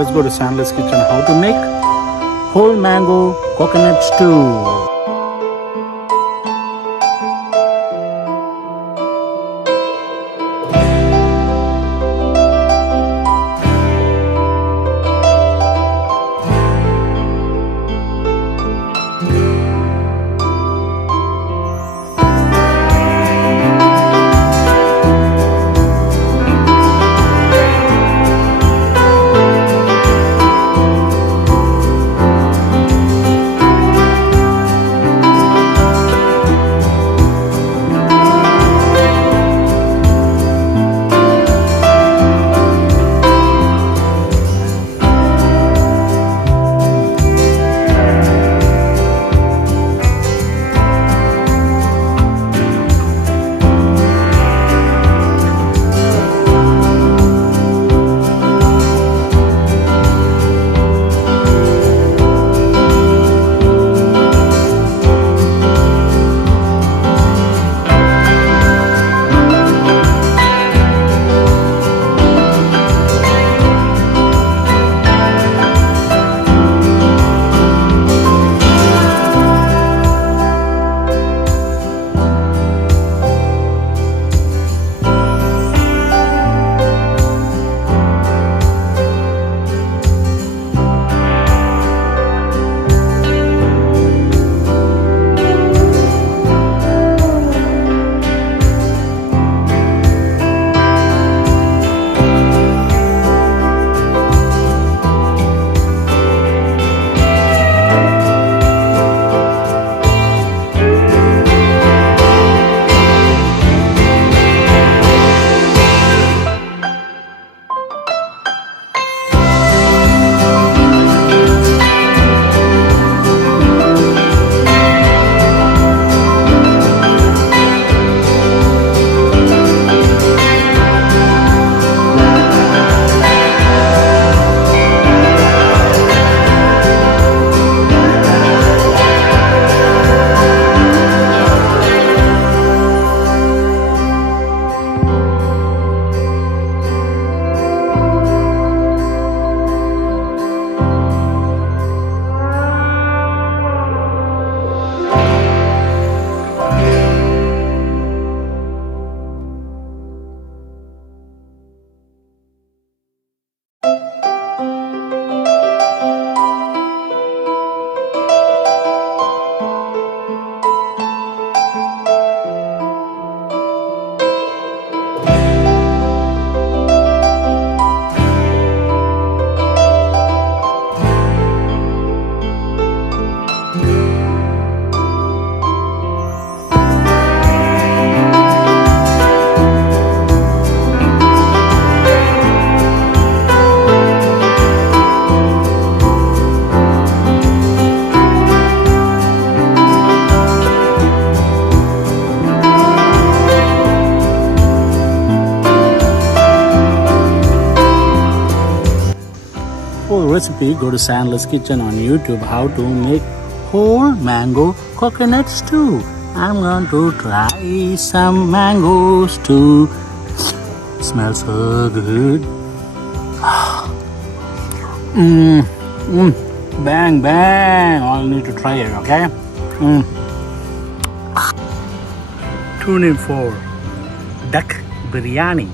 let's go to Sandler's kitchen. How to make whole mango coconut stew. For the recipe, go to Sandler's Kitchen on YouTube. How to make whole mango coconut stew. I'm going to try some mangoes too. Smells so good. Bang bang! I'll need to try it. Okay. Tune in for duck biryani.